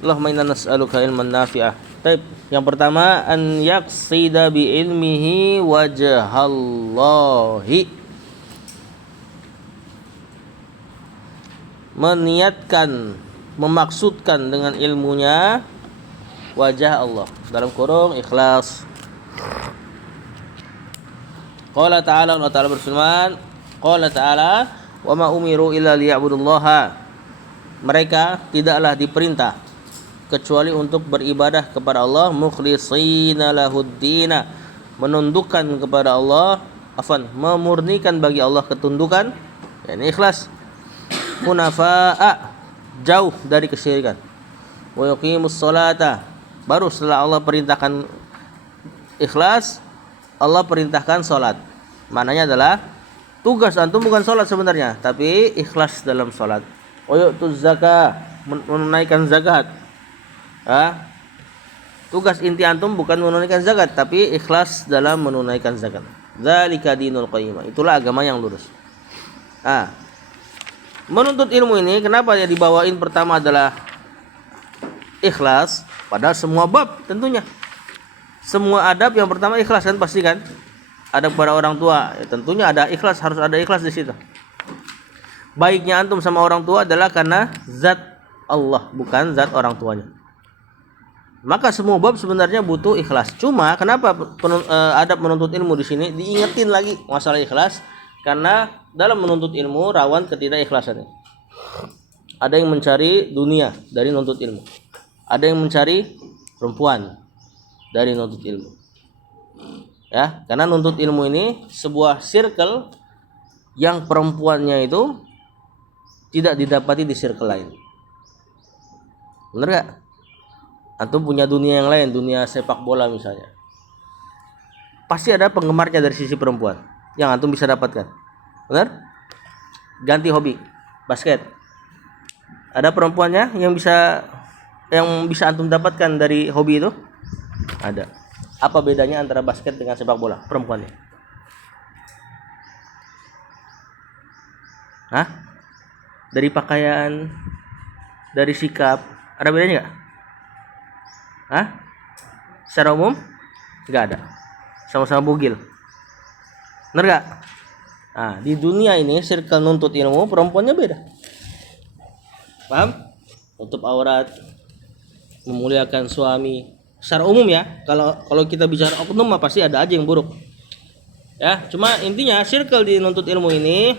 Allahumma inna nas'aluka ilman nafi'ah. Baik, yang pertama an yaqsida bi ilmihi wajhallahi. Meniatkan, memaksudkan dengan ilmunya wajah Allah. Dalam kurung ikhlas. Qala ta'ala, Allah Ta'ala berfirman, Qala ta'ala, wa ma umiru illa liya'budullaha. Mereka tidaklah diperintah kecuali untuk beribadah kepada Allah mukhlishina lahuddina, menundukkan kepada Allah, memurnikan bagi Allah ketundukan, yakni ikhlas. Hunafa'a, jauh dari kesyirikan. Wa yuqimus sholata, baru setelah Allah perintahkan ikhlas, Allah perintahkan salat. Maknanya adalah tugas antum bukan salat sebenarnya, tapi ikhlas dalam salat. Wa yu'tuz zakah, menunaikan zakat. Tugas inti antum bukan menunaikan zakat, tapi ikhlas dalam menunaikan zakat. Dzalika dinul qayyimah, itulah agama yang lurus. Menuntut ilmu ini kenapa ya dibawain pertama adalah ikhlas, padahal semua bab tentunya. Semua adab yang pertama ikhlas kan, pasti kan? Adab kepada orang tua, ya tentunya ada ikhlas, harus ada ikhlas di situ. Baiknya antum sama orang tua adalah karena zat Allah, bukan zat orang tuanya. Maka semua bab sebenarnya butuh ikhlas. Cuma kenapa adab menuntut ilmu di sini diingetin lagi masalah ikhlas? Karena dalam menuntut ilmu rawan ketidakikhlasan. Ada yang mencari dunia dari menuntut ilmu. Ada yang mencari perempuan dari menuntut ilmu. Ya, karena menuntut ilmu ini sebuah circle yang perempuannya itu tidak didapati di circle lain. Benar gak? Antum punya dunia yang lain, dunia sepak bola misalnya. Pasti ada penggemarnya dari sisi perempuan yang antum bisa dapatkan. Benar? Ganti hobi, basket. Ada perempuannya yang bisa antum dapatkan dari hobi itu? Ada. Apa bedanya antara basket dengan sepak bola? Perempuannya. Dari pakaian, dari sikap, ada bedanya nggak? Secara umum nggak ada. Sama-sama bugil. Bener nggak? Di dunia ini circle nuntut ilmu perempuannya beda. Paham? Tutup aurat, memuliakan suami. Secara umum ya. Kalau kita bicara oknum mah pasti ada aja yang buruk. Ya, cuma intinya circle di nuntut ilmu ini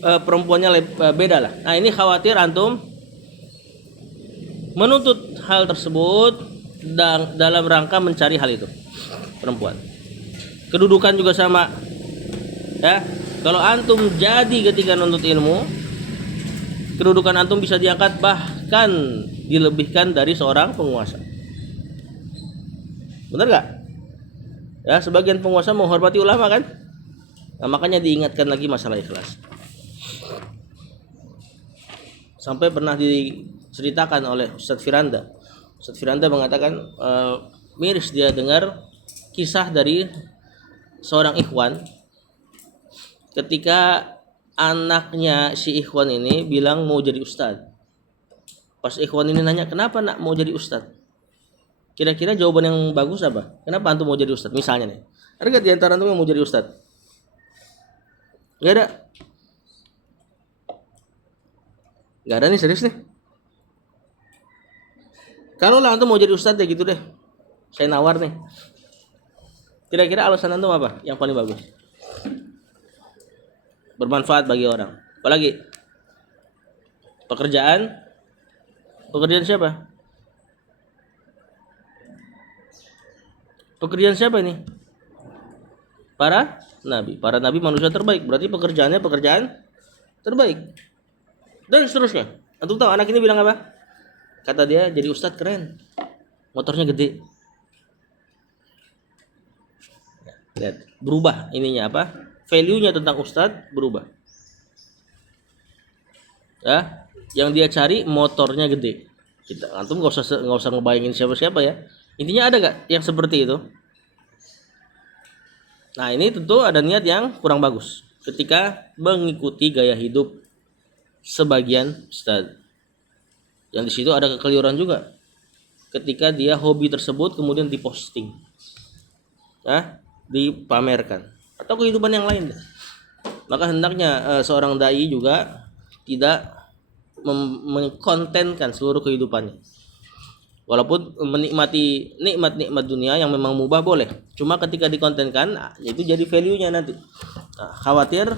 perempuannya beda lah. Nah, ini khawatir antum menuntut hal tersebut dalam rangka mencari hal itu. Perempuan. Kedudukan juga sama. Ya, kalau antum jadi ketika nuntut ilmu, kedudukan antum bisa diangkat bahkan dilebihkan dari seorang penguasa. Benar gak? Ya, sebagian penguasa menghormati ulama kan? Nah, makanya diingatkan lagi masalah ikhlas. Sampai pernah diceritakan oleh Ustadz Firanda. Ustadz Firanda mengatakan miris dia dengar kisah dari seorang ikhwan ketika anaknya si ikhwan ini bilang mau jadi ustadz. Pas ikhwan ini nanya, kenapa nak mau jadi ustadz? Kira-kira jawaban yang bagus apa? Kenapa antum mau jadi ustadz? Misalnya nih, ada gak di antara antum yang mau jadi ustadz? Gak ada. Gak ada nih, serius nih. Kalau lah antum mau jadi ustadz ya gitu deh, saya nawar nih. Kira-kira alasan antum apa yang paling bagus? Bermanfaat bagi orang. Apalagi? Pekerjaan siapa? Pekerjaan siapa ini? Para nabi manusia terbaik. Berarti pekerjaannya pekerjaan terbaik. Dan seterusnya. Antum tahu anak ini bilang apa? Kata dia, jadi ustadz keren, motornya gede. Lihat, berubah ininya apa? Value-nya tentang ustadz berubah. Ya, yang dia cari motornya gede. Antum nggak usah ngebayangin siapa-siapa ya. Intinya ada gak yang seperti itu? Nah, ini tentu ada niat yang kurang bagus ketika mengikuti gaya hidup sebagian ustadz. Yang di situ ada kekeliruan juga. Ketika dia hobi tersebut kemudian diposting, dipamerkan, atau kehidupan yang lain. Maka hendaknya seorang dai juga tidak mengkontenkan seluruh kehidupannya. Walaupun menikmati nikmat-nikmat dunia yang memang mubah boleh. Cuma ketika dikontenkan itu jadi value-nya nanti. Khawatir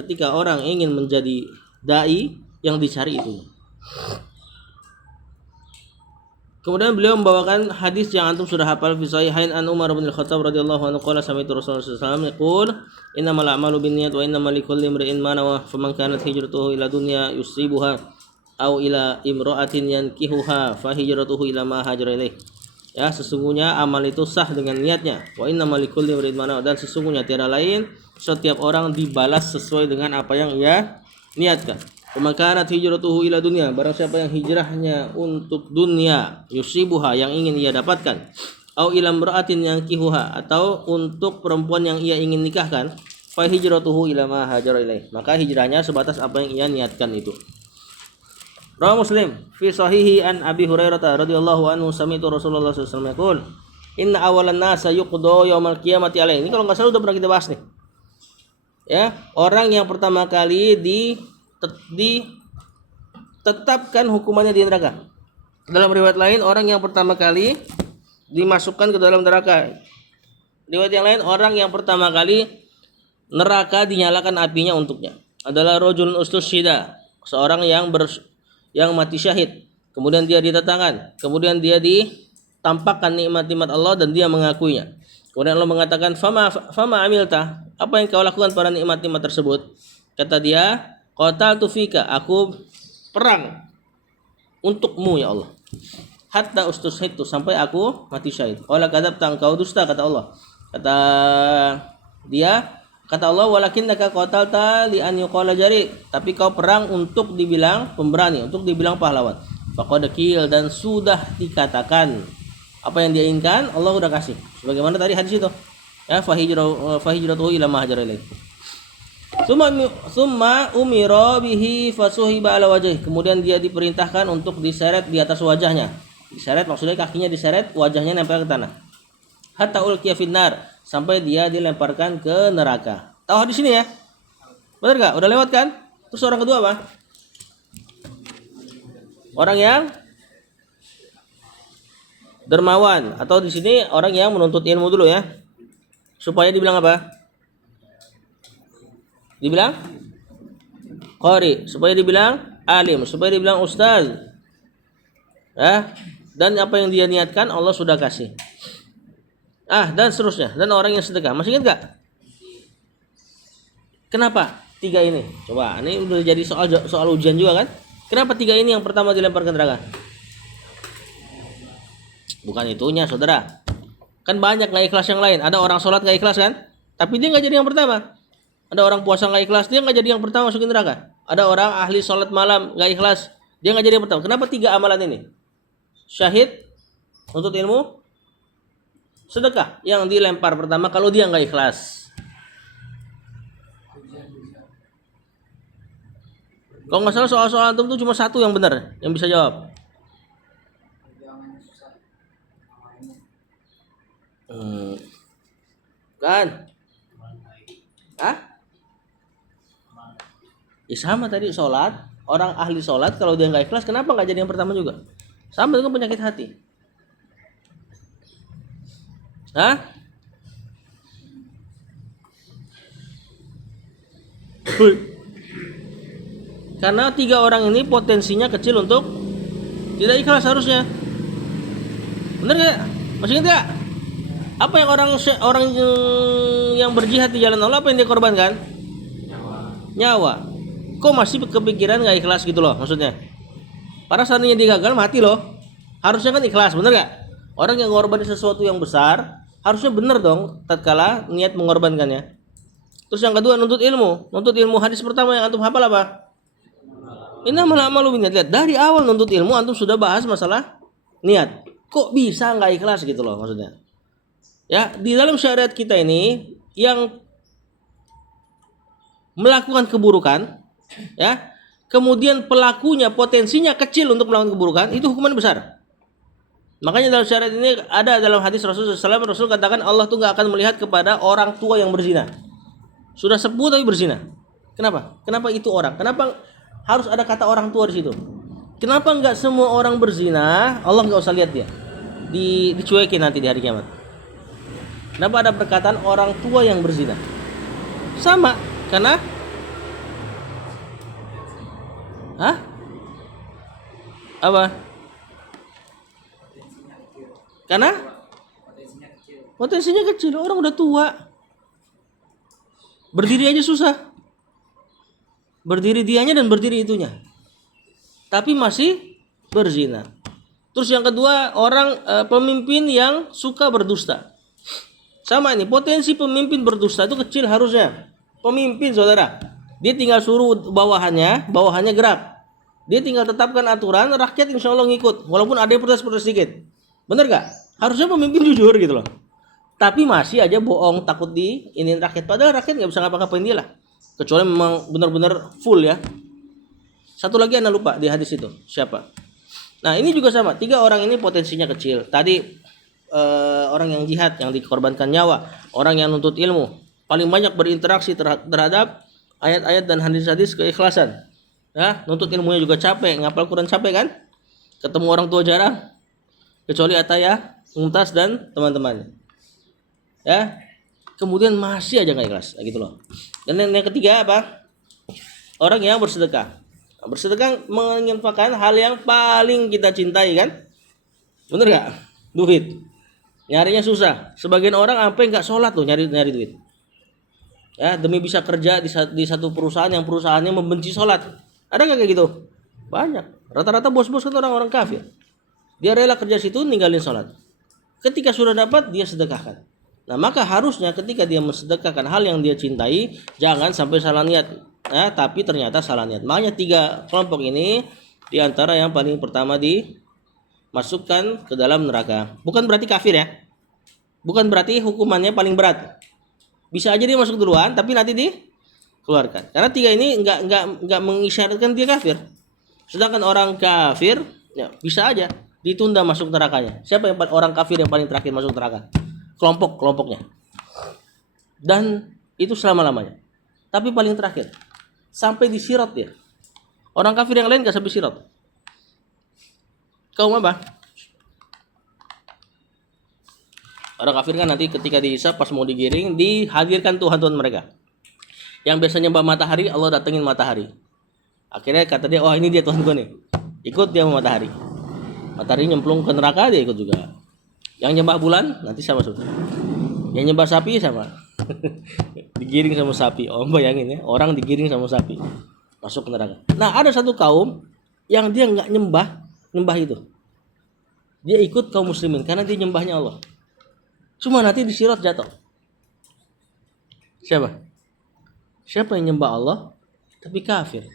ketika orang ingin menjadi dai yang dicari itu. Kemudian beliau membawakan hadis yang antum sudah hafal fi sahihain an Umar bin Al-Khattab radhiyallahu anhu qala sami'tu Rasulullah sallallahu alaihi wasallam yaqul innamal a'malu binniyat wa innamal likulli imrin ma nawa faman kanat hijratuhu ila dunya yusibuha aw ila imra'atin yankihuha fa hijratuhu ila ma hajara ilaih. Ya, sesungguhnya amal itu sah dengan niatnya. Wa innamal likulli imrin ma nawa, dan sesungguhnya tiada lain setiap orang dibalas sesuai dengan apa yang ia niatkan. Faman hijratuhu ila dunia, barang siapa yang hijrahnya untuk dunia, yusibuha, yang ingin ia dapatkan, au ila imra'atin yankihuha, atau untuk perempuan yang ia ingin nikahkan, fa hijratuhu ila ma hajara ilaih, maka hijrahnya sebatas apa yang ia niatkan itu. Rawahu Muslim fi sahihi an Abi Hurairah radhiyallahu anhu sami'tu Rasulullah sallallahu alaihi wasallam yaqul inna awalan nasa yuqda yaumal qiyamati alaihi. Ini kalau enggak salah udah pernah kita bahas nih. Ya, orang yang pertama kali ditetapkan hukumannya di neraka. Dalam riwayat lain, orang yang pertama kali dimasukkan ke dalam neraka. Riwayat yang lain, orang yang pertama kali neraka dinyalakan apinya untuknya adalah rajulun ustusyhida, seorang yang mati syahid. Kemudian dia ditetangkan, kemudian dia ditampakkan nikmat-nikmat Allah dan dia mengakuinya. Kemudian Allah mengatakan, "Fama amilta?" Apa yang kau lakukan pada nikmat-nikmat tersebut? Kata dia, qataltu fika, aku perang untukmu ya Allah. Hatta ustushhitu, sampai aku mati syahid. Qala kadzabta, engkau dusta, kata Allah. Kata Allah, walakinnaka qatalta li an yuqala jari, tapi kau perang untuk dibilang pemberani, untuk dibilang pahlawan. Faqad qil, dan sudah dikatakan apa yang dia inginkan Allah udah kasih. Sebagaimana tadi hadis itu. Ya, fahijratuhu ila ma hajara ilaih. Summa umira bihi fasuhiba ala wajhi. Kemudian dia diperintahkan untuk diseret di atas wajahnya. Diseret maksudnya kakinya diseret, wajahnya nempel ke tanah. Hatta ulqiya finnar, sampai dia dilemparkan ke neraka. Tahu di sini ya? Benar enggak? Udah lewat kan? Terus orang kedua apa? Orang yang dermawan, atau di sini orang yang menuntut ilmu dulu ya. Supaya dibilang apa? Dibilang qari, supaya dibilang alim, supaya dibilang ustaz. Dan apa yang dia niatkan Allah sudah kasih. Dan seterusnya. Dan orang yang sedekah. Masih ingat enggak? Kenapa 3 ini? Coba, ini udah jadi soal ujian juga kan? Kenapa 3 ini yang pertama dilempar ke neraka? Bukan itunya, saudara. Kan banyak enggak ikhlas yang lain. Ada orang sholat enggak ikhlas kan? Tapi dia enggak jadi yang pertama. Ada orang puasa nggak ikhlas, dia nggak jadi yang pertama masukin neraka. Ada orang ahli sholat malam nggak ikhlas, dia nggak jadi yang pertama. Kenapa 3 amalan ini? Syahid, untuk ilmu, sedekah yang dilempar pertama kalau dia nggak ikhlas. Kalau nggak salah soal-soal antum tuh cuma 1 yang benar yang bisa jawab. Kan? Ya sama tadi sholat, orang ahli sholat kalau dia nggak ikhlas kenapa nggak jadi yang pertama juga? Sama dengan penyakit hati. Karena 3 orang ini potensinya kecil untuk tidak ikhlas harusnya. Bener nggak? Masih ingat nggak? Apa yang orang yang berjihad di jalan Allah, apa yang dia korbankan? Nyawa. Kok masih kepikiran nggak ikhlas gitu loh maksudnya? Para seandainya dia gagal mati loh. Harusnya kan ikhlas, bener nggak? Orang yang mengorbankan sesuatu yang besar harusnya bener dong tatkala niat mengorbankannya. Terus yang kedua nuntut ilmu. Nuntut ilmu, hadis pertama yang antum hafal apa? Innamal a'malu binniyat. Lihat, dari awal nuntut ilmu antum sudah bahas masalah niat. Kok bisa nggak ikhlas gitu loh maksudnya? Ya, di dalam syariat kita ini yang melakukan keburukan, ya, kemudian pelakunya potensinya kecil untuk melakukan keburukan, itu hukuman besar. Makanya dalam syariat ini ada dalam hadis Rasulullah SAW, Rasul katakan Allah tuh nggak akan melihat kepada orang tua yang berzina. Sudah sepuh tapi berzina. Kenapa? Kenapa itu orang? Kenapa harus ada kata orang tua di situ? Kenapa nggak semua orang berzina? Allah nggak usah lihat dia. Dicuekin nanti di hari kiamat. Kenapa ada perkataan orang tua yang berzina? Sama, karena apa? Karena potensinya kecil, orang udah tua. Berdiri aja susah. Berdiri dianya dan berdiri itunya. Tapi masih berzina. Terus yang kedua, orang pemimpin yang suka berdusta. Sama ini, potensi pemimpin berdusta itu kecil harusnya. Pemimpin saudara, dia tinggal suruh bawahannya gerak. Dia tinggal tetapkan aturan, rakyat insya Allah ngikut. Walaupun ada yang protes-protes sedikit. Bener gak? Harusnya pemimpin jujur gitu loh. Tapi masih aja bohong, takut ini rakyat. Padahal rakyat gak bisa ngapa-ngapain dia lah. Kecuali memang benar-benar full ya. Satu lagi anda lupa di hadis itu. Siapa? Nah ini juga sama. 3 orang ini potensinya kecil. Tadi orang yang jihad, yang dikorbankan nyawa. Orang yang nuntut ilmu. Paling banyak berinteraksi terhadap ayat-ayat dan hadis-hadis keikhlasan. Ya, nuntut ilmunya juga capek. Ngapal Quran capek kan? Ketemu orang tua jarang. Kecuali Ataya, Mumtaz dan teman-temannya. Ya. Kemudian masih aja nggak ikhlas, gitu loh. Dan yang ketiga apa? Orang yang bersedekah. Bersedekah menginfakkan hal yang paling kita cintai kan? Bener nggak? Duit. Nyarinya susah. Sebagian orang sampai nggak sholat tuh nyari duit. Ya, demi bisa kerja di satu perusahaan yang perusahaannya membenci sholat. Ada nggak kayak gitu? Banyak. Rata-rata bos-bos kan orang-orang kafir. Dia rela kerja situ ninggalin sholat. Ketika sudah dapat dia sedekahkan. Nah maka harusnya ketika dia mensedekahkan hal yang dia cintai, jangan sampai salah niat. Nah, tapi ternyata salah niat. Makanya 3 kelompok ini diantara yang paling pertama dimasukkan ke dalam neraka. Bukan berarti kafir ya. Bukan berarti hukumannya paling berat. Bisa aja dia masuk duluan, tapi nanti dikeluarkan. Karena 3 ini nggak mengisyaratkan dia kafir. Sedangkan orang kafir ya bisa aja ditunda masuk nerakanya. Siapa yang orang kafir yang paling terakhir masuk neraka? Kelompoknya. Dan itu selama-lamanya. Tapi paling terakhir sampai di sirat dia. Orang kafir yang lain gak sampai sirat. Kaum apa? Orang kafir kan nanti ketika dihisab pas mau digiring dihadirkan Tuhan mereka. Yang biasanya nyembah matahari, Allah datengin matahari. Akhirnya kata dia, "Oh, ini dia Tuhan gue nih." Ikut dia sama matahari. Matahari nyemplung ke neraka dia ikut juga. Yang nyembah bulan nanti sama surga. Yang nyembah sapi sama. Digiring sama sapi. Oh bayangin ya, orang digiring sama sapi masuk ke neraka. Nah ada satu kaum yang dia nggak nyembah itu. Dia ikut kaum muslimin karena dia nyembahnya Allah. Cuma nanti di sirat jatuh. Siapa yang nyembah Allah tapi kafir?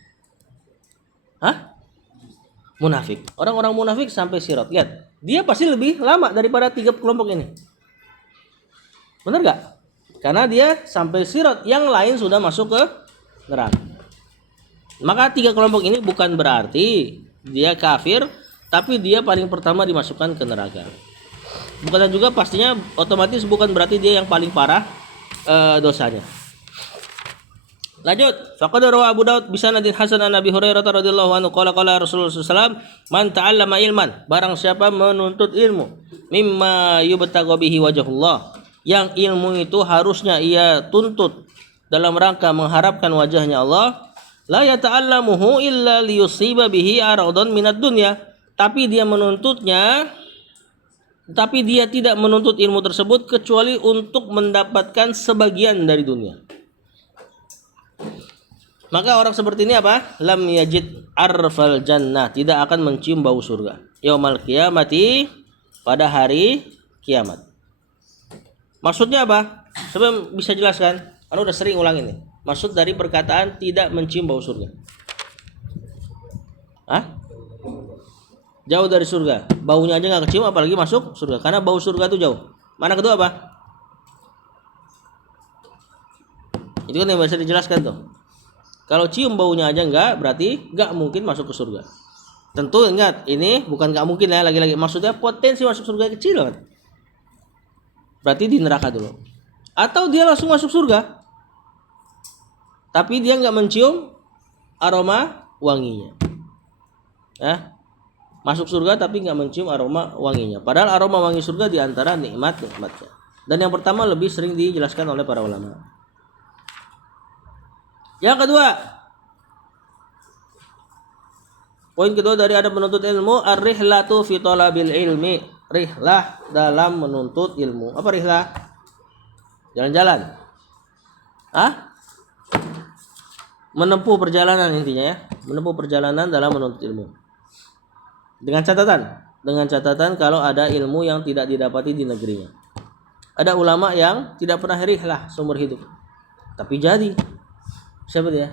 Munafik. Orang-orang munafik sampai sirat. Lihat, dia pasti lebih lama daripada 3 kelompok ini. Benar gak? Karena dia sampai sirat, yang lain sudah masuk ke neraka. Maka 3 kelompok ini bukan berarti dia kafir, tapi dia paling pertama dimasukkan ke neraka. Bukan juga pastinya otomatis bukan berarti dia yang paling parah dosanya. Lanjut, faqad rawa Abu Daud bi sanadin hasan an Abi Hurairah radhiyallahu anhu qala Rasulullah sallallahu alaihi wasallam man ta'allama ilman, barang siapa menuntut ilmu mimma yubtagha bihi wajhullah, yang ilmu itu harusnya ia tuntut dalam rangka mengharapkan wajahnya Allah, la yata'allamuhu illa liyusiba bihi aradan minad dunya, tapi dia tidak menuntut ilmu tersebut kecuali untuk mendapatkan sebagian dari dunia. Maka orang seperti ini apa? Lam yajid arfal jannah, tidak akan mencium bau surga. Yaumal qiyamati, pada hari kiamat. Maksudnya apa? Sebelum bisa jelaskan, anu udah sering ulang ini. Maksud dari perkataan tidak mencium bau surga. Jauh dari surga. Baunya aja nggak kecium, apalagi masuk surga. Karena bau surga itu jauh. Mana kedua apa? Itu kan yang bisa dijelaskan tuh. Kalau cium baunya aja enggak, berarti enggak mungkin masuk ke surga. Tentu ingat, ini bukan enggak mungkin ya, lagi-lagi maksudnya potensi masuk surga kecil banget. Berarti di neraka dulu. Atau dia langsung masuk surga, tapi dia enggak mencium aroma wanginya. Ya. Masuk surga tapi enggak mencium aroma wanginya. Padahal aroma wangi surga di antara nikmat-nikmatnya. Dan yang pertama lebih sering dijelaskan oleh para ulama. Yang kedua, poin kedua dari adab menuntut ilmu, ar-rihlatu fi talabil ilmi. Rihlah dalam menuntut ilmu. Apa rihlah? Jalan-jalan. Menempuh perjalanan intinya ya. Menempuh perjalanan dalam menuntut ilmu. Dengan catatan kalau ada ilmu yang tidak didapati di negerinya. Ada ulama yang tidak pernah rihlah seumur hidup. Tapi jadi. Siapa dia?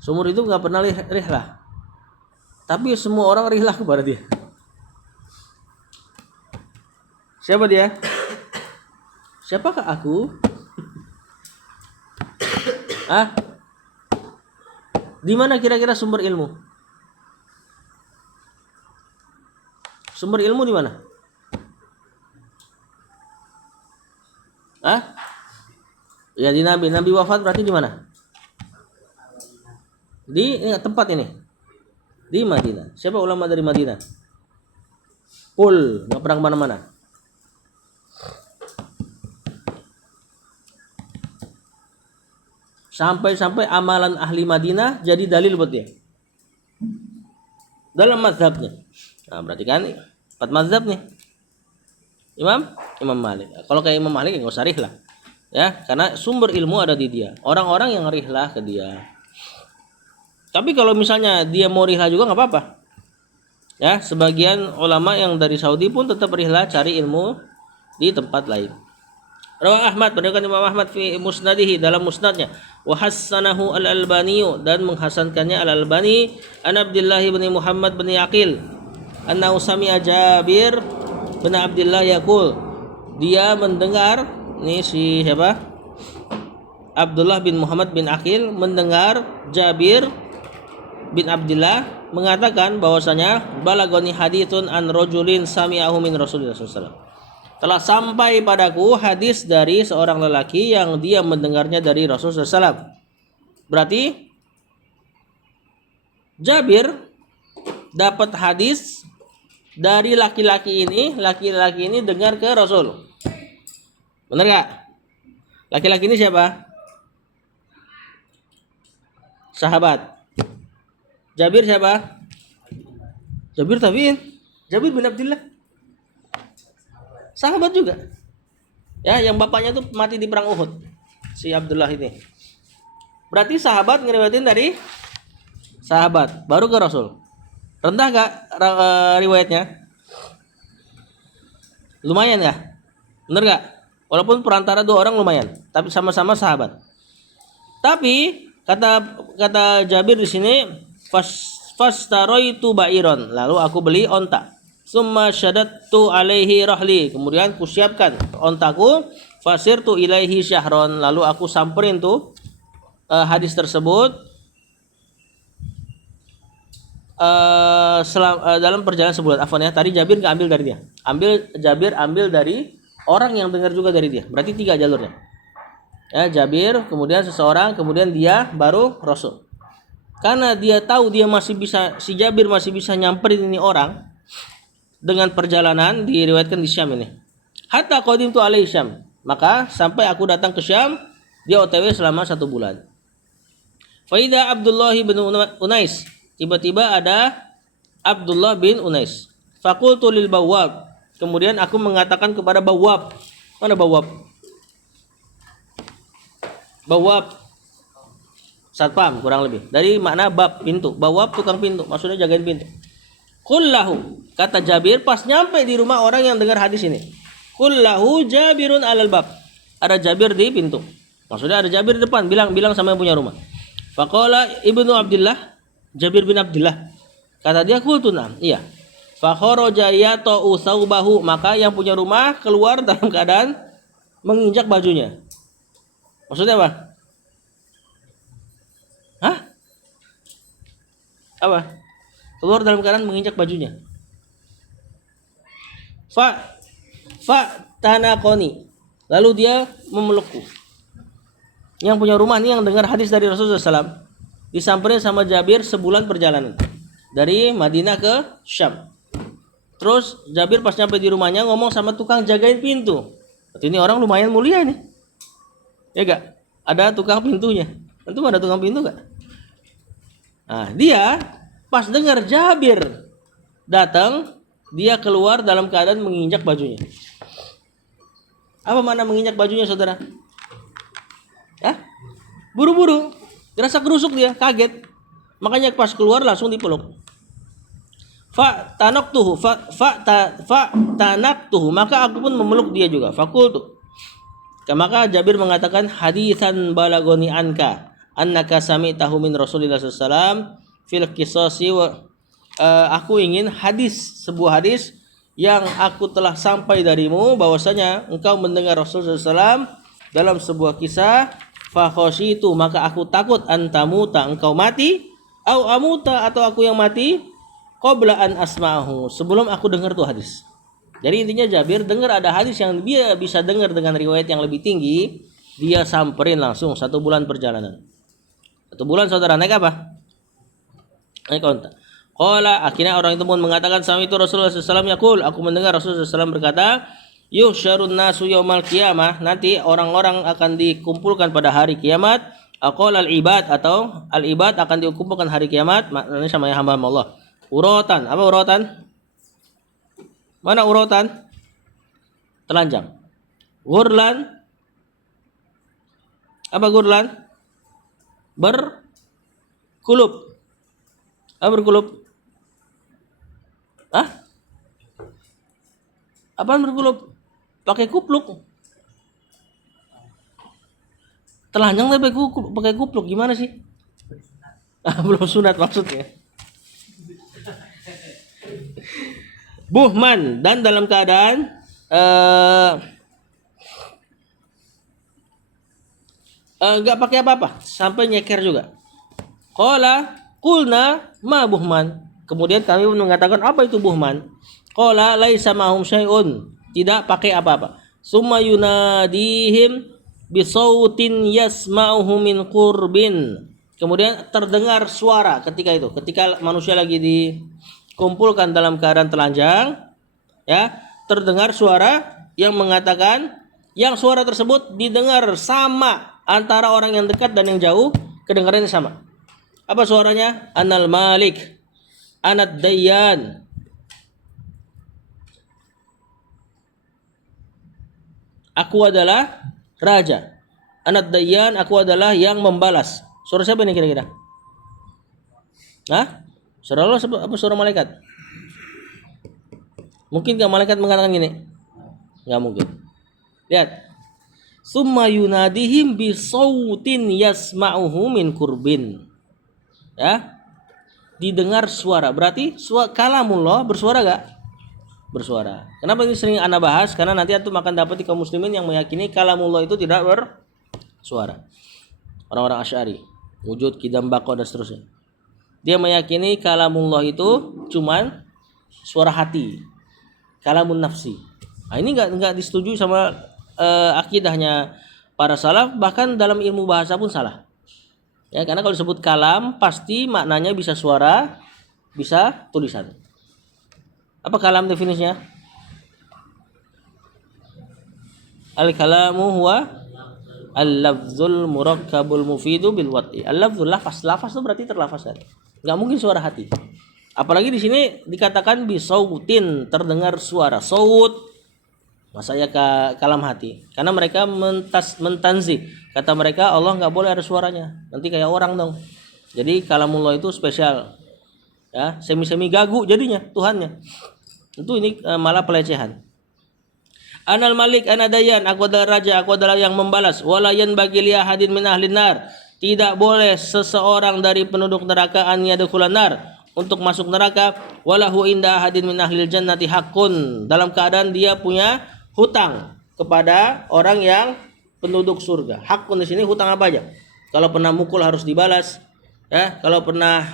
Seumur hidup nggak pernah rihlah. Tapi semua orang rihlah kepada dia. Siapa dia? Siapakah aku? Di mana kira-kira sumber ilmu? Sumber ilmu di mana? Ya di Nabi. Nabi wafat berarti di mana? Di tempat ini. Di Madinah. Siapa ulama dari Madinah? Nggak pernah kemana-mana. Sampai-sampai amalan ahli Madinah jadi dalil buat dia. Dalam mazhabnya. Nah, berarti kan 4 mazhab nih. Imam Malik. Kalau kayak Imam Malik enggak usah rihlah. Ya, karena sumber ilmu ada di dia. Orang-orang yang rihlah ke dia. Tapi kalau misalnya dia mau rihlah juga enggak apa-apa. Ya, sebagian ulama yang dari Saudi pun tetap rihlah cari ilmu di tempat lain. Rawah Ahmad, berdasarkan Imam Ahmad fi musnadihi dalam musnadnya, wa hassanahu al-Albani dan menghasankannya al-Albani an Abdullah bin Muhammad bin Aqil annahu sami'a Jabir bin Abdullah yaqul, dia mendengar ini si siapa? Abdullah bin Muhammad bin Aqil mendengar Jabir bin Abdullah mengatakan bahwasanya balagoni haditsun an rajulin sami'ahu min Rasulullah SAW. Telah sampai padaku hadis dari seorang lelaki yang dia mendengarnya dari Rasulullah SAW. Berarti Jabir dapat hadis dari laki-laki ini dengar ke Rasul. Benar gak? Laki-laki ini siapa? Sahabat. Jabir siapa? Jabir tabi'in. Jabir bin Abdullah. Sahabat juga. Ya, yang bapaknya tuh mati di perang Uhud. Si Abdullah ini. Berarti sahabat ngeriwayatin dari sahabat baru ke Rasul. Rendah gak riwayatnya? Lumayan ya? Bener gak? Walaupun perantara 2 orang lumayan, tapi sama-sama sahabat. Tapi kata Jabir di sini fastaraitu ba'iron, lalu aku beli onta. Summa syadattu alaihi rahli, kemudian kusiapkan ontaku, fasirtu ilaihi syahron, lalu aku samperin tuh hadis tersebut dalam perjalanan sebulan. Afwan ya, tadi Jabir enggak ambil dari dia. Jabir ambil dari orang yang dengar juga dari dia. Berarti 3 jalurnya. Ya, Jabir, kemudian seseorang, kemudian dia, baru Rasul. Karena dia tahu si Jabir masih bisa nyamperin ini orang dengan perjalanan, diriwayatkan di Syam ini. Hatta qadimtu alaihi Syam, maka sampai aku datang ke Syam, dia OTW selama 1 bulan. Faida Abdullah bin Unais, tiba-tiba ada Abdullah bin Unais. Faqultu lil Bawwab, kemudian aku mengatakan kepada Bawwab. Mana Bawwab? Bawwab satpam kurang lebih. Dari makna bab, pintu. Bawwab tukang pintu, maksudnya jagain pintu. Kullahu, kata Jabir pas nyampe di rumah orang yang dengar hadis ini. Kullahu Jabirun alal bab. Ada Jabir di pintu. Maksudnya ada Jabir di depan, bilang sama yang punya rumah. Faqala Ibnu Abdullah, Jabir bin Abdullah. Kata dia, qultu na'am, iya. Fa kharaja yata'u thawbahu, maka yang punya rumah keluar dalam keadaan menginjak bajunya. Maksudnya apa? Hah? Apa? Keluar dalam keadaan menginjak bajunya. Fa tanakoni. Lalu dia memelukku. Yang punya rumah ini yang dengar hadis dari Rasulullah SAW, disamperin sama Jabir sebulan perjalanan dari Madinah ke Syam. Terus Jabir pas nyampe di rumahnya ngomong sama tukang jagain pintu. Ini orang lumayan mulia ini. Ya gak? Ada tukang pintunya. Tentu ada tukang pintu gak? Nah, dia pas dengar Jabir datang, dia keluar dalam keadaan menginjak bajunya. Apa makna menginjak bajunya, saudara? Ya? Buru-buru, gerasa kerusuk dia, kaget. Makanya pas keluar langsung dipeluk. Fa tanaktuhu, maka aku pun memeluk dia juga. Fakultu. Maka Jabir mengatakan, hadisan balagoni anka annaka sami'tahu min Rasulillah sallallahu alaihi wasallam fil qisasi wa aku ingin sebuah hadis yang aku telah sampai darimu bahwasanya engkau mendengar Rasulullah SAW dalam sebuah kisah. Fa khasyitu, maka aku takut antamuta, engkau mati, au amuta, atau aku yang mati, qabla an asma'ahu, sebelum aku dengar tuh hadis. Jadi intinya Jabir dengar ada hadis yang dia bisa dengar dengan riwayat yang lebih tinggi, dia samperin langsung 1 bulan perjalanan. 1 bulan saudara naik apa? Naik onta. Qala, akhirnya orang itu pun mengatakan, sami itu Rasulullah SAW yaqul, aku mendengar Rasulullah SAW berkata, yuhsyarun nasu yaumal qiyamah, nanti orang-orang akan dikumpulkan pada hari kiamat. Aqal al-ibad, atau al-ibad akan dikumpulkan hari kiamat, maknanya sama hamba Allah. Uratan, apa uratan? Mana uratan? Telanjang. Gurlan, apa gurlan? Berkulub. Apa berkulub? Hah? Apaan berkulub? Pakai kupluk. Telanjang tapi pakai kupluk gimana sih? Belum sunat maksudnya. Buhman, dan dalam keadaan enggak pakai apa-apa, sampai nyeker juga. Qulna ma buhman. Kemudian kami mengatakan, apa itu buhman? Qala laisa mahum syai'un, tidak pakai apa-apa. Summa yunadihim bisautin yasma'uhu min qurbin. Kemudian terdengar suara ketika manusia lagi dikumpulkan dalam keadaan telanjang, ya, terdengar suara yang mengatakan, yang suara tersebut didengar sama antara orang yang dekat dan yang jauh, kedengarannya sama. Apa suaranya? Anal malik, anad dayyan, aku adalah raja. Anad dayyan, aku adalah yang membalas. Suara siapa ini kira-kira? Hah? Suara Allah apa suara malaikat? Mungkin gak malaikat mengatakan gini? Gak mungkin. Lihat. Summa yunadihim bisautin yasma'uhu min kurbin. Ya. Didengar suara. Berarti kalamullah bersuara gak? Bersuara. Kenapa ini sering ana bahas? Karena nanti antum akan dapat di kaum muslimin yang meyakini kalamullah itu tidak bersuara. Orang-orang Asy'ari, wujud, qidam, baqa, dan seterusnya. Dia meyakini kalamullah itu cuman suara hati, kalamun nafsi. Nah, ini enggak disetujui sama akidahnya para salaf, bahkan dalam ilmu bahasa pun salah. Ya, karena kalau disebut kalam pasti maknanya bisa suara, bisa tulisan. Apa kalam definisinya? Al-kalamu huwa al-lafzul murakkabul mufidu bil wat'i. Al-lafzul lafaz itu berarti terlafazkan. Enggak mungkin suara hati. Apalagi di sini dikatakan bisautin, terdengar suara. Saut masanya kalam hati. Karena mereka mentanzih. Kata mereka Allah enggak boleh ada suaranya. Nanti kayak orang dong. Jadi kalamullah itu spesial. Ya, semi-semi gagu jadinya Tuhannya. Tentu ini malah pelecehan. Anal malik anadayan, aku adalah raja, aku adalah yang membalas. Walayan bagi li ahadin min ahlin nar, tidak boleh seseorang dari penduduk neraka an yadkhulan nar, untuk masuk neraka. Walahu inda ahadin min ahlil jannati haqqun, dalam keadaan dia punya hutang kepada orang yang penduduk surga. Haqqun di sini hutang apa aja? Kalau pernah mukul harus dibalas, Ya, kalau pernah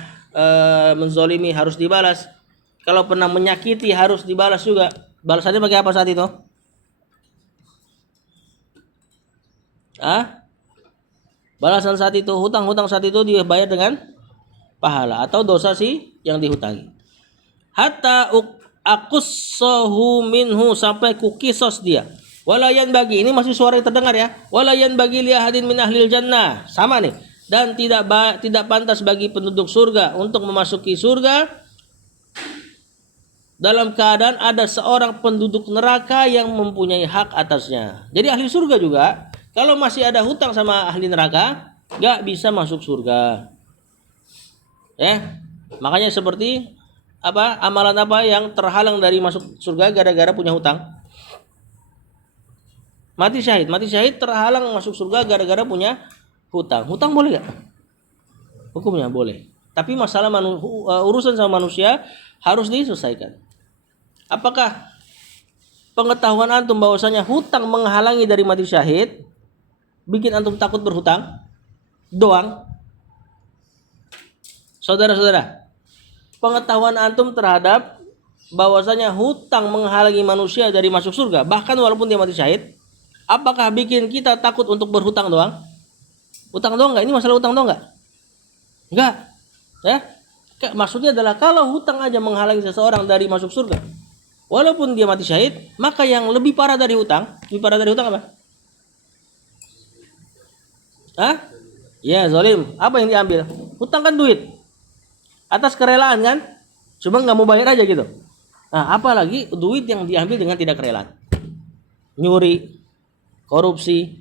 menzolimi harus dibalas. Kalau pernah menyakiti harus dibalas juga. Balasannya pakai apa saat itu? Ah, balasan saat itu, hutang saat itu dibayar dengan pahala atau dosa si yang dihutangi. Hatta akussahu minhu, sampai kukisos dia. Walayan bagi, ini masih suara yang terdengar ya. Walayan bagi liahadin min ahlil jannah, sama nih. Dan tidak pantas bagi penduduk surga untuk memasuki surga dalam keadaan ada seorang penduduk neraka yang mempunyai hak atasnya. Jadi ahli surga juga kalau masih ada hutang sama ahli neraka nggak bisa masuk surga. Ya, makanya seperti apa, amalan apa yang terhalang dari masuk surga gara-gara punya hutang? Mati syahid terhalang masuk surga gara-gara punya hutang. Hutang boleh nggak? Hukumnya boleh. Tapi masalah urusan sama manusia harus diselesaikan. Apakah pengetahuan antum bahwasanya hutang menghalangi dari mati syahid bikin antum takut berhutang doang? Saudara-saudara, pengetahuan antum terhadap bahwasanya hutang menghalangi manusia dari masuk surga bahkan walaupun dia mati syahid, apakah bikin kita takut untuk berhutang doang? Hutang doang enggak? Ini masalah hutang doang enggak? Enggak. Ya. Maksudnya adalah kalau hutang aja menghalangi seseorang dari masuk surga, walaupun dia mati syahid, maka yang lebih parah dari hutang apa? Hah? Ya, zalim. Apa yang diambil? Hutang kan duit. Atas kerelaan kan? Cuma nggak mau bayar aja gitu. Nah, apalagi duit yang diambil dengan tidak kerelaan. Nyuri, korupsi,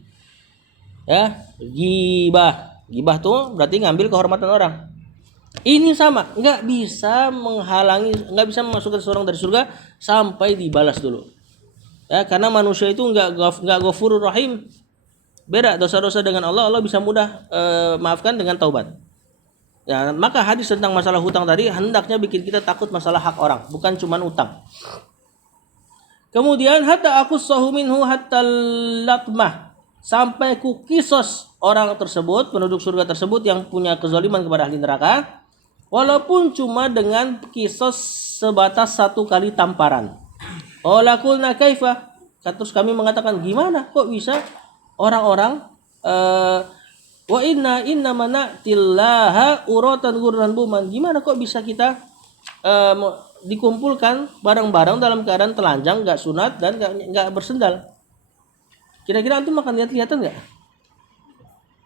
ya, gibah. Gibah tuh berarti ngambil kehormatan orang. Ini sama, nggak bisa memasukkan seorang dari surga sampai dibalas dulu. Ya, karena manusia itu nggak ghafurur rahim. Beda dosa-dosa dengan Allah bisa mudah maafkan dengan taubat. Ya, maka hadis tentang masalah hutang tadi hendaknya bikin kita takut masalah hak orang, bukan cuma utang. Kemudian hatta aqussahu minhu hatta latmah, sampai kukisos orang tersebut, penduduk surga tersebut yang punya kezaliman kepada ahli neraka, walaupun cuma dengan kisos sebatas 1 kali tamparan. Qulna kaifa? Terus kami mengatakan, gimana kok bisa orang-orang wa inna manatillaha uratan ghurran buman, gimana kok bisa kita dikumpulkan barang-barang dalam keadaan telanjang, enggak sunat dan enggak bersendal. Kira-kira antum makan lihat-lihatan enggak?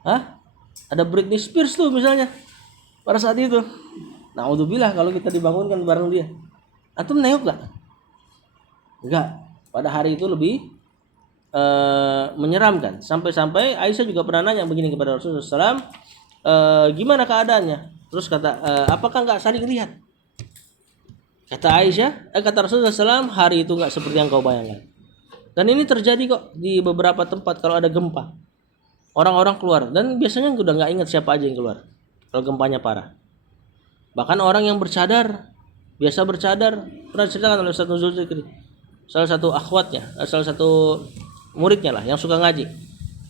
Hah? Ada Britney Spears tuh misalnya pada saat itu. Naudzubillah kalau kita dibangunkan bareng dia. Antum nengok enggak? Enggak. Pada hari itu lebih menyeramkan. Sampai-sampai Aisyah juga pernah nanya begini kepada Rasulullah SAW, gimana keadaannya? Terus kata, apakah enggak saling lihat? Kata Aisyah, kata Rasulullah SAW, hari itu enggak seperti yang kau bayangkan. Dan ini terjadi kok di beberapa tempat kalau ada gempa. Orang-orang keluar dan biasanya udah enggak ingat siapa aja yang keluar kalau gempanya parah. Bahkan orang yang biasa bercadar, pernah diceritakan oleh Ustaz Nuzul Zikri, salah satu akhwatnya, salah satu muridnya lah yang suka ngaji.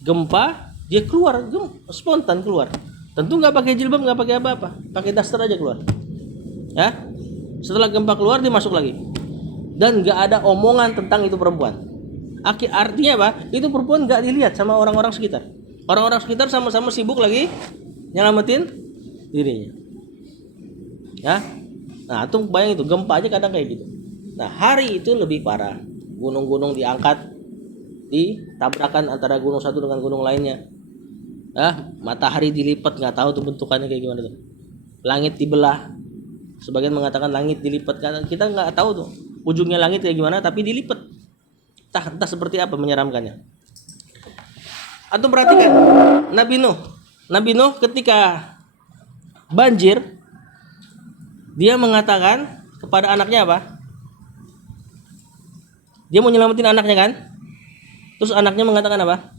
Gempa, dia keluar, spontan keluar. Tentu nggak pakai jilbab, nggak pakai apa-apa, pakai daster aja keluar. Ya, setelah gempa keluar dia masuk lagi. Dan nggak ada omongan tentang itu perempuan. Artinya apa? Itu perempuan nggak dilihat sama orang-orang sekitar. Orang-orang sekitar sama-sama sibuk lagi nyelamatin dirinya. Ya, nah tuh bayang itu gempa aja kadang kayak gitu. Nah hari itu lebih parah, gunung-gunung diangkat, ditabrakan antara gunung satu dengan gunung lainnya. Matahari dilipat, nggak tahu tuh bentukannya kayak gimana tuh. Langit dibelah, sebagian mengatakan langit dilipat, kita nggak tahu tuh ujungnya langit kayak gimana, tapi dilipat. Entah seperti apa menyeramkannya. Atau perhatikan Nabi Nuh ketika banjir, dia mengatakan kepada anaknya apa? Dia mau nyelamatin anaknya kan? Terus anaknya mengatakan apa?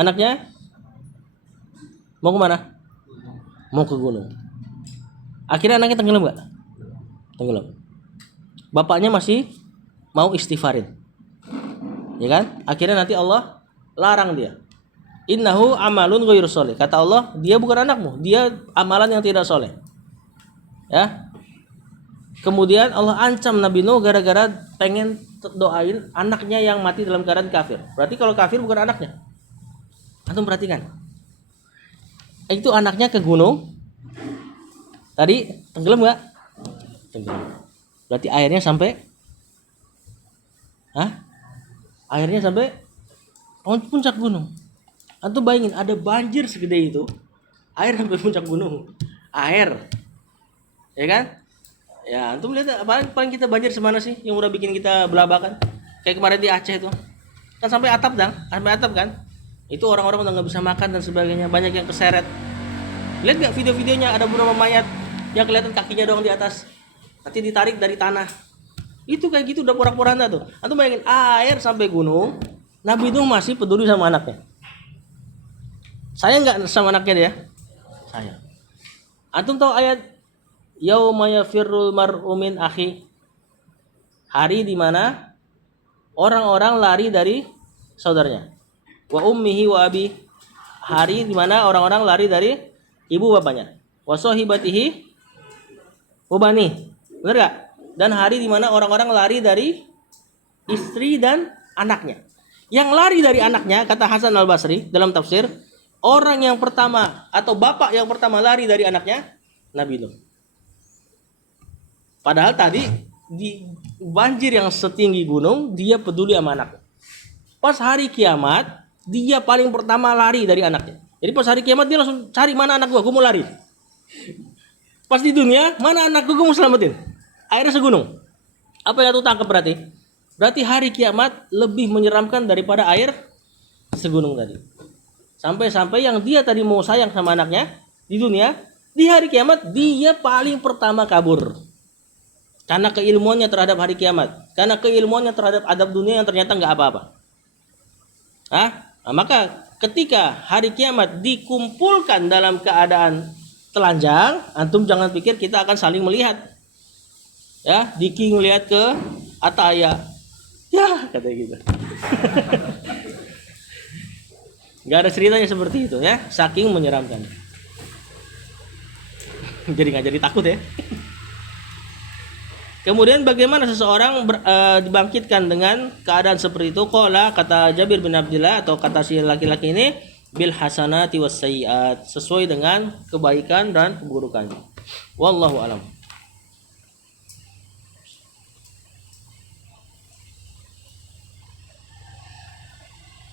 Anaknya mau kemana? Mau ke gunung. Akhirnya anaknya tenggelam gak? Tenggelam. Bapaknya masih mau istighfarin, ya kan? Akhirnya nanti Allah larang dia. Innahu amalun ghairu sholih. Kata Allah, dia bukan anakmu, dia amalan yang tidak soleh. Ya. Kemudian Allah ancam Nabi Nuh gara-gara pengen doain anaknya yang mati dalam keadaan kafir. Berarti kalau kafir bukan anaknya. Antum perhatikan. Itu anaknya ke gunung. Tadi tenggelam enggak? Tenggelam. Berarti airnya sampai airnya sampai puncak gunung. Antum bayangin ada banjir segede itu, air sampai puncak gunung. Air. Ya kan? Ya, antum lihat paling kita banjir semana sih yang udah bikin kita belabakan? Kayak kemarin di Aceh itu. Kan sampai atap kan? Itu orang-orang udah nggak bisa makan dan sebagainya, banyak yang keseret. Lihat nggak video-videonya, ada beberapa mayat yang kelihatan kakinya doang di atas, nanti ditarik dari tanah. Itu kayak gitu udah porak-poranda tuh. Antum bayangin air sampai gunung, Nabi Nuh masih peduli sama anaknya. Saya nggak sama anaknya dia, saya. Antum tahu ayat Yauma yafirrul mar'u min akhi, hari di mana orang-orang lari dari saudaranya. Wa ummihi wa abi, hari di mana orang-orang lari dari ibu bapaknya. Wa sahibatihi wa bani. Benar enggak? Dan hari di mana orang-orang lari dari istri dan anaknya. Yang lari dari anaknya, kata Hasan Al-Basri dalam tafsir, orang yang pertama atau bapak yang pertama lari dari anaknya Nabi Nuh. Padahal tadi di banjir yang setinggi gunung dia peduli sama anaknya. Pas hari kiamat dia paling pertama lari dari anaknya. Jadi pas hari kiamat dia langsung cari mana anak gua mau lari. Pas di dunia, mana anak gua mau selamatin. Airnya segunung. Apa yang tuh tangkap berarti? Berarti hari kiamat lebih menyeramkan daripada air segunung tadi. Sampai-sampai yang dia tadi mau sayang sama anaknya di dunia, di hari kiamat dia paling pertama kabur. Karena keilmuannya terhadap hari kiamat, karena keilmuannya terhadap adab dunia yang ternyata nggak apa-apa. Nah, maka ketika hari kiamat dikumpulkan dalam keadaan telanjang, antum jangan pikir kita akan saling melihat. Ya, Diki ngelihat ke Ataya, ya katanya gitu. Nggak ada ceritanya seperti itu ya, saking menyeramkan. Jadi nggak jadi takut ya. Kemudian bagaimana seseorang dibangkitkan dengan keadaan seperti itu? Qala, kata Jabir bin Abdullah atau kata si laki-laki ini, bil hasanati was sayyiat, sesuai dengan kebaikan dan keburukan. Wallahu alam.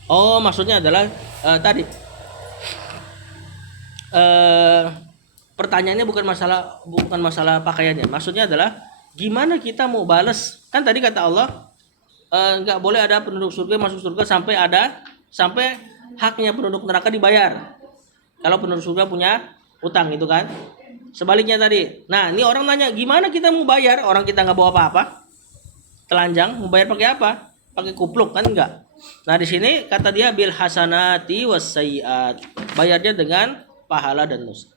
Oh, maksudnya adalah tadi pertanyaannya bukan masalah pakaiannya. Maksudnya adalah gimana kita mau balas? Kan tadi kata Allah nggak boleh ada penduduk surga masuk surga sampai haknya penduduk neraka dibayar. Kalau penduduk surga punya utang itu kan. Sebaliknya tadi. Nah, ini orang nanya gimana kita mau bayar? Orang kita nggak bawa apa-apa. Telanjang, mau bayar pakai apa? Pakai kupluk kan enggak. Nah, di sini kata dia bil hasanati was sayyiat. Bayarnya dengan pahala dan dosa.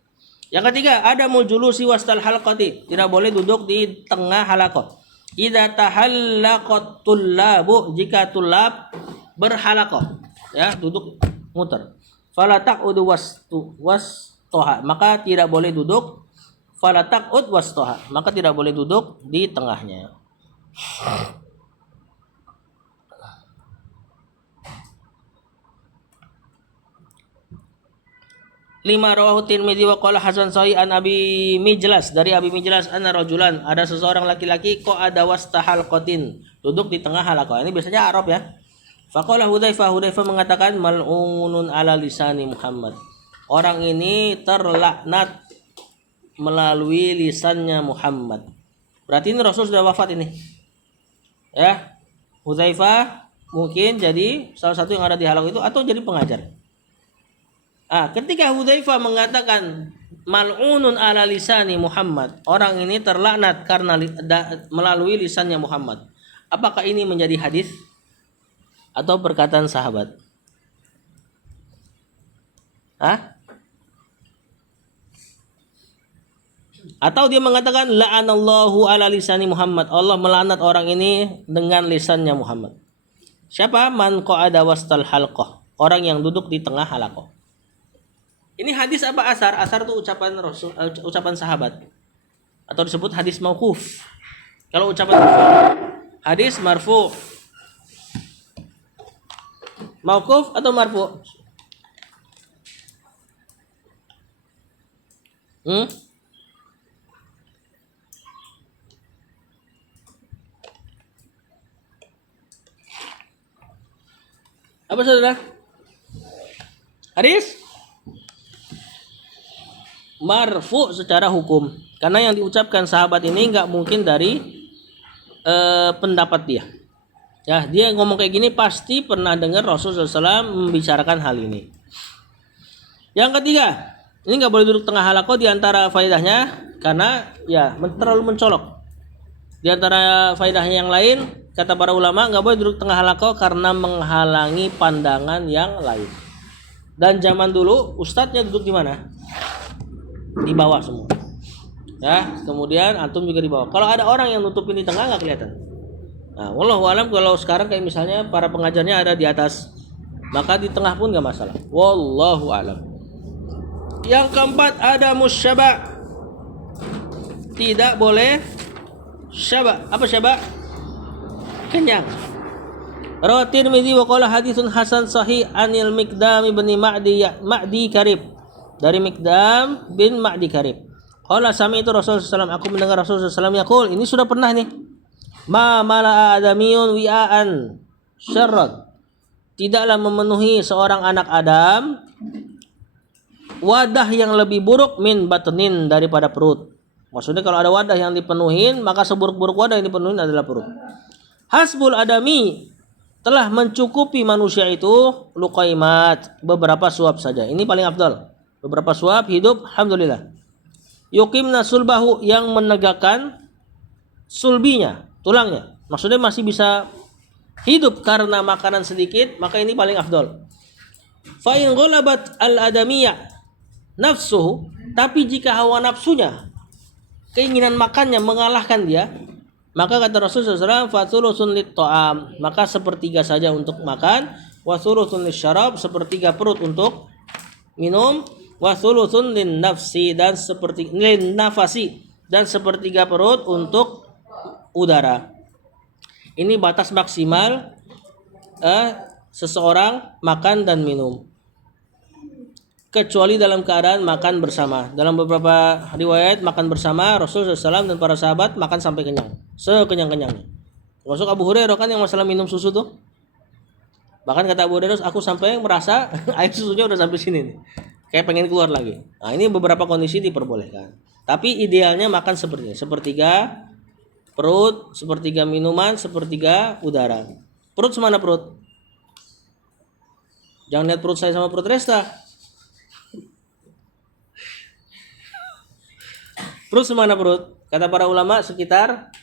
Yang ketiga, ada mujulusi wastal halqati, tidak boleh duduk di tengah halaqah. Idza tahallaqat tullabu, jika tulab berhalaqah, ya, duduk muter. Fala taqud wastoha, maka tidak boleh duduk. Fala taqud wastoha, maka tidak boleh duduk di tengahnya. Lima rawahu Tirmidzi wa qala hasan sahih an Abi Mijlas, dari Abi Mijlas anna rajulan, ada seseorang laki-laki qa'ada wastahal qatin, duduk di tengah halaqah. Ini biasanya Arab ya. Faqala Hudzaifah mengatakan mal'unun ala lisani Muhammad. Orang ini terlaknat melalui lisannya Muhammad. Berarti ini Rasul sudah wafat ini. Ya. Hudzaifah mungkin jadi salah satu yang ada di halaqah itu atau jadi pengajar. Ketika Hudzaifah mengatakan mal'unun ala lisani Muhammad, orang ini terlaknat karena melalui lisannya Muhammad. Apakah ini menjadi hadis atau perkataan sahabat? Atau dia mengatakan la'anallahu ala lisani Muhammad, Allah melaknat orang ini dengan lisannya Muhammad. Siapa? Man qa'ada wastal halqah, orang yang duduk di tengah halaqah. Ini hadis apa asar? Asar itu ucapan Rasul, ucapan sahabat. Atau disebut hadis mauquf. Kalau ucapan hadis marfu. Mauquf atau marfu? Apa saudara? Hadis marfu secara hukum, karena yang diucapkan sahabat ini nggak mungkin dari pendapat dia. Ya, dia ngomong kayak gini pasti pernah dengar Rasulullah SAW membicarakan hal ini. Yang ketiga, ini nggak boleh duduk tengah halaqah di antara faedahnya, karena ya terlalu mencolok. Di antara faedahnya yang lain, kata para ulama nggak boleh duduk tengah halaqah karena menghalangi pandangan yang lain. Dan zaman dulu ustadznya duduk di mana? Di bawah semua. Ya, kemudian antum juga di bawah. Kalau ada orang yang nutupin di tengah nggak kelihatan. Nah, wallahu alam, kalau sekarang kayak misalnya para pengajarnya ada di atas, maka di tengah pun nggak masalah. Wallahu alam. Yang keempat ada musyaba. Tidak boleh syaba. Apa syaba? Kenyang. Rawi Tirmidzi wa qala haditsun hasan sahih anil Miqdam bin Ma'di Karib. Dari Miqdam bin Ma'di Karib. Qala sami itu Rasulullah SAW, aku mendengar Rasulullah SAW yaqul, ini sudah pernah nih. Ma mala'a adamiyun wi'an syarrat. Tidaklah memenuhi seorang anak Adam wadah yang lebih buruk min batnin daripada perut. Maksudnya kalau ada wadah yang dipenuhin, maka seburuk-buruk wadah yang dipenuhin adalah perut. Hasbul adami, telah mencukupi manusia itu luqaimat, beberapa suap saja. Ini paling afdal. Beberapa suap hidup, alhamdulillah. Yuqimna sulbahu, yang menegakkan sulbinya, tulangnya. Maksudnya masih bisa hidup karena makanan sedikit, maka ini paling afdal. Fa in ghalabat al-adamiyya nafsuhu, tapi jika hawa nafsunya, keinginan makannya mengalahkan dia, maka kata Rasulullah SAW, fathulusun lit-ta'am, maka sepertiga saja untuk makan, wa thulusun lisyarab, sepertiga perut untuk minum, wa thulusun lin-nafsi, dan lin-nafasi, dan sepertiga perut untuk udara. Ini batas maksimal seseorang makan dan minum, kecuali dalam keadaan makan bersama. Dalam beberapa riwayat makan bersama Rasulullah SAW dan para sahabat makan sampai kenyang, sekenyang-kenyangnya. Termasuk Abu Hurairah kan yang masalah minum susu tuh. Bahkan kata Abu Hurairah, aku sampai merasa air susunya udah sampai sini nih, kayak pengen keluar lagi. Nah, ini beberapa kondisi diperbolehkan. Tapi idealnya makan seperti ini, sepertiga perut, sepertiga minuman, sepertiga udara. Perut semana perut? Jangan lihat perut saya sama perut Resta. Perut semana perut? Kata para ulama sekitar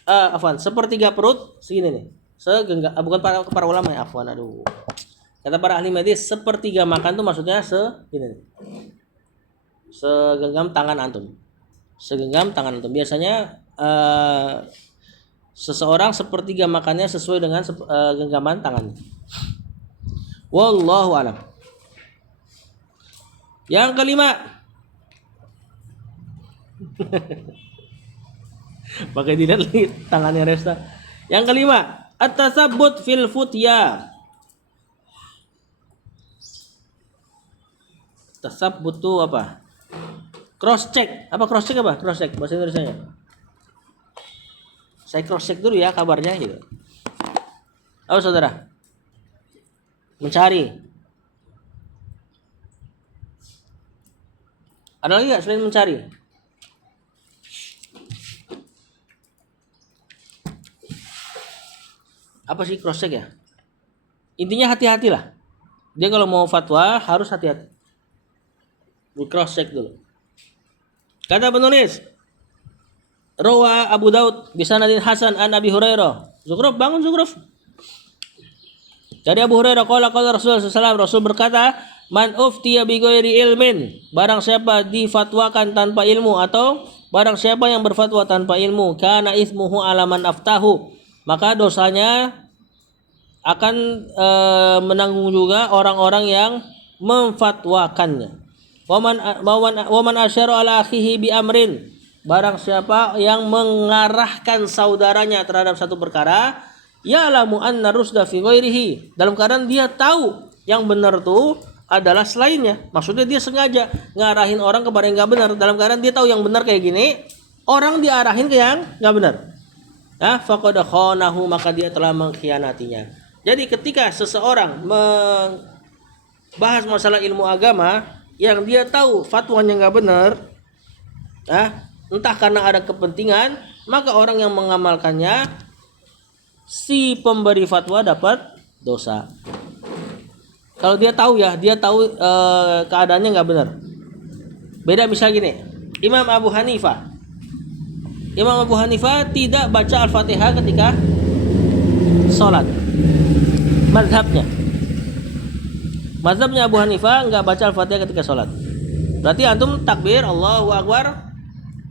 sepertiga perut segini nih. Bukan para ulama ya, aduh. Kata para ahli medis, sepertiga makan tuh maksudnya segini nih. Segenggam tangan antum. Segenggam tangan antum. Biasanya seseorang sepertiga makannya sesuai dengan genggaman tangannya. Wallahu a'lam. Yang kelima, pakai dilihat lagi tangannya Resta. Yang kelima, at-tasabbut fil futya. Tasabbut itu apa? Cross check. Apa cross check apa? Cross check bahasa Indonesianya. Saya cross check dulu ya kabarnya gitu. Apa saudara? Mencari. Ada lagi nggak selain mencari? Apa sih cross check ya? Intinya hati-hatilah. Dia kalau mau fatwa harus hati-hati. Di cross check dulu. Kata penulis, Rawa Abu Daud bisanadin Hasan an Abi Hurairah. Zukruf, bangun Zukruf. Dari Abu Hurairah qala Rasulullah SAW, Rasul berkata, man uftiya bi ghairi ilmin, barang siapa difatwakan tanpa ilmu, atau barang siapa yang berfatwa tanpa ilmu, kana ismuhu ala man aftahu, maka dosanya akan menanggung juga orang-orang yang memfatwakannya. Waman asyara ala akhihi bi amrin, barang siapa yang mengarahkan saudaranya terhadap satu perkara, ya'lamu anna rusda fi ghairihi, dalam keadaan dia tahu yang benar tuh adalah selainnya. Maksudnya dia sengaja ngarahin orang kepada yang enggak benar, dalam keadaan dia tahu yang benar kayak gini, orang diarahin ke yang enggak benar. Faqad khanahu, maka dia telah mengkhianatinya. Jadi ketika seseorang membahas masalah ilmu agama yang dia tahu fatwanya enggak benar, entah karena ada kepentingan, maka orang yang mengamalkannya, si pemberi fatwa dapat dosa. Kalau dia tahu keadaannya nggak benar. Beda misal gini, Imam Abu Hanifah tidak baca Al-Fatihah ketika sholat. Mazhabnya Abu Hanifah nggak baca Al-Fatihah ketika sholat. Berarti antum takbir Allahu Akbar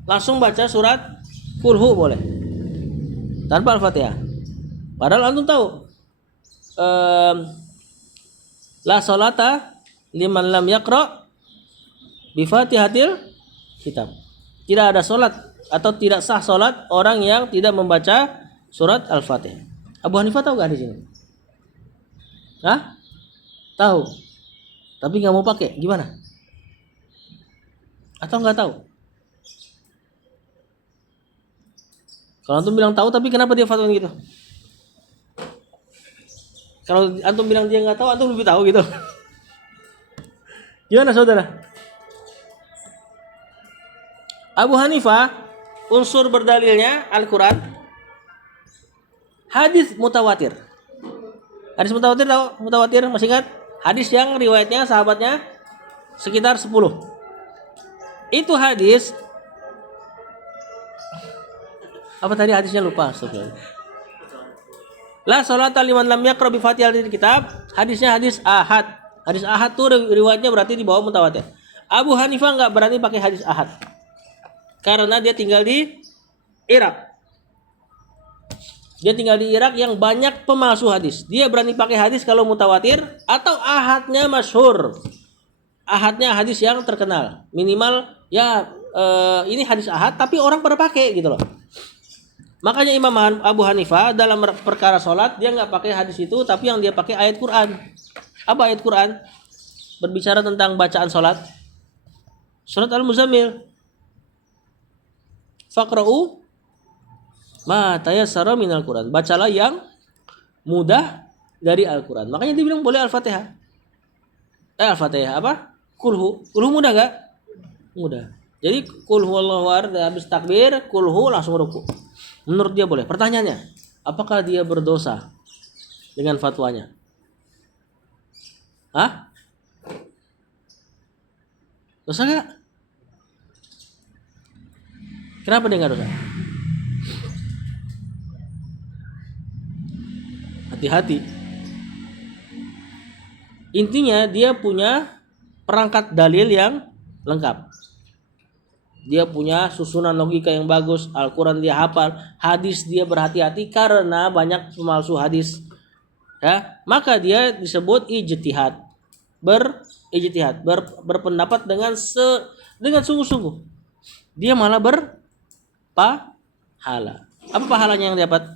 langsung baca surat Qul-hu boleh tanpa Al-Fatihah. Padahal antum tahu la sholata liman lam yaqra bi Fatihatil kitab. Tidak ada sholat atau tidak sah sholat orang yang tidak membaca surat Al-Fatihah. Abu Hanifah tahu gak di sini? Tahu. Tapi nggak mau pakai, gimana? Atau nggak tahu? Kalau antum bilang tahu, tapi kenapa dia fatwa gitu? Kalau antum bilang dia nggak tahu, antum lebih tahu gitu. Gimana saudara? Abu Hanifah unsur berdalilnya Al-Quran, hadis mutawatir. Hadis mutawatir tahu? Mutawatir masih ingat? Hadis yang riwayatnya sahabatnya sekitar 10. Itu hadis. Apa tadi hadisnya lupa? La sholata liman lam yaqra bi Fatihatil kitab. Hadisnya hadis ahad. Hadis ahad tuh riwayatnya berarti di bawah mutawatir. Abu Hanifah enggak berani pakai hadis ahad. Karena dia tinggal di Irak. Dia tinggal di Irak yang banyak pemalsu hadis. Dia berani pakai hadis kalau mutawatir atau ahadnya masyhur. Ahadnya hadis yang terkenal. Minimal ya ini hadis ahad tapi orang pada pakai gitu loh. Makanya Imam Abu Hanifah dalam perkara sholat dia nggak pakai hadis itu, tapi yang dia pakai ayat Quran. Apa ayat Quran? Berbicara tentang bacaan sholat. Surat Al-Muzammil. Faqra'u ma tayassara minal Quran. Bacalah yang mudah dari Al-Quran. Makanya dia bilang boleh Al-Fatihah. Al-Fatihah apa? Qul-hu. Qul-hu mudah gak? Mudah. Jadi qul huwallahu ahad, habis takbir, qul-hu langsung ruku. Menurut dia boleh. Pertanyaannya, apakah dia berdosa dengan fatwanya? Dosa gak? Kenapa dia gak dosa? Hati-hati. Intinya dia punya perangkat dalil yang lengkap. Dia punya susunan logika yang bagus, Al-Quran dia hafal, hadis dia berhati-hati karena banyak pemalsu hadis. Maka dia disebut ijtihad. Berpendapat dengan sungguh-sungguh. Dia malah berpahala. Apa pahalanya yang dapat?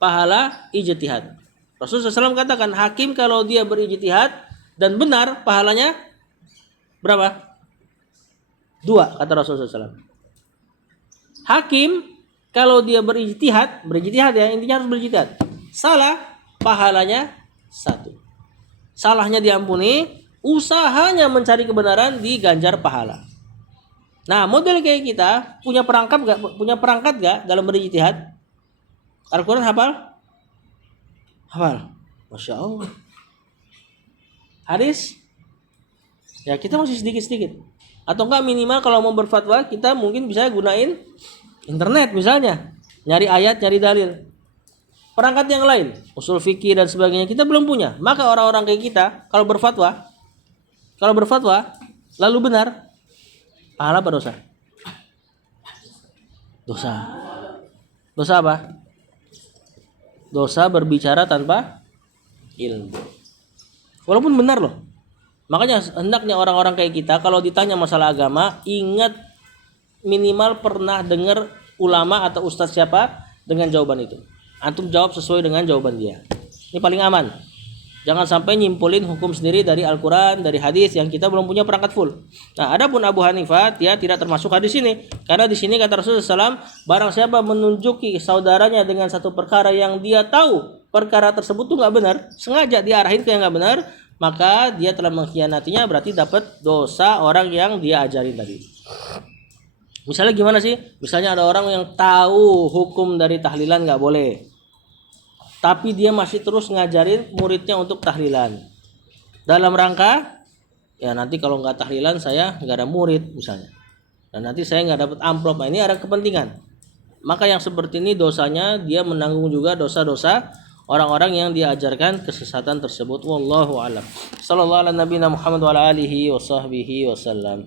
Pahala ijtihad. Rasulullah SAW katakan, hakim kalau dia berijtihad dan benar, pahalanya berapa? 2, kata Rasulullah SAW. Hakim kalau dia berijtihad ya, intinya harus berijtihad. Salah, pahalanya 1. Salahnya diampuni, usahanya mencari kebenaran diganjar pahala. Nah, model kayak kita punya perangkat gak dalam berijtihad? Al-Quran hafal? Hafal. Masya Allah. Hadis? Ya kita masih sedikit-sedikit. Atau enggak minimal kalau mau berfatwa kita mungkin bisa gunain internet misalnya. Nyari ayat, nyari dalil. Perangkat yang lain, usul fikih dan sebagainya kita belum punya. Maka orang-orang kayak kita kalau berfatwa lalu benar, pahala apa dosa? Dosa. Dosa apa? Dosa berbicara tanpa ilmu. Walaupun benar loh. Makanya hendaknya orang-orang kayak kita kalau ditanya masalah agama, ingat minimal pernah dengar ulama atau ustadz siapa dengan jawaban itu. Antum jawab sesuai dengan jawaban dia. Ini paling aman. Jangan sampai nyimpulin hukum sendiri dari Al-Quran, dari hadis yang kita belum punya perangkat full. Nah, adapun Abu Hanifah, dia tidak termasuk hadis ini. Karena di sini kata Rasulullah SAW, barang siapa menunjuki saudaranya dengan satu perkara yang dia tahu perkara tersebut tuh nggak benar, sengaja diarahin ke yang nggak benar, maka dia telah mengkhianatinya, berarti dapat dosa orang yang dia ajarin tadi. Misalnya gimana sih? Misalnya ada orang yang tahu hukum dari tahlilan nggak boleh, tapi dia masih terus ngajarin muridnya untuk tahlilan. Dalam rangka, ya nanti kalau nggak tahlilan saya nggak ada murid misalnya. Dan nanti saya nggak dapat amplop. Nah, ini ada kepentingan. Maka yang seperti ini dosanya dia menanggung juga dosa-dosa orang-orang yang diajarkan kesesatan tersebut. Wallahu a'lam. Sallallahu ala nabiyina Muhammad wa ala alihi wa sahbihi wasallam.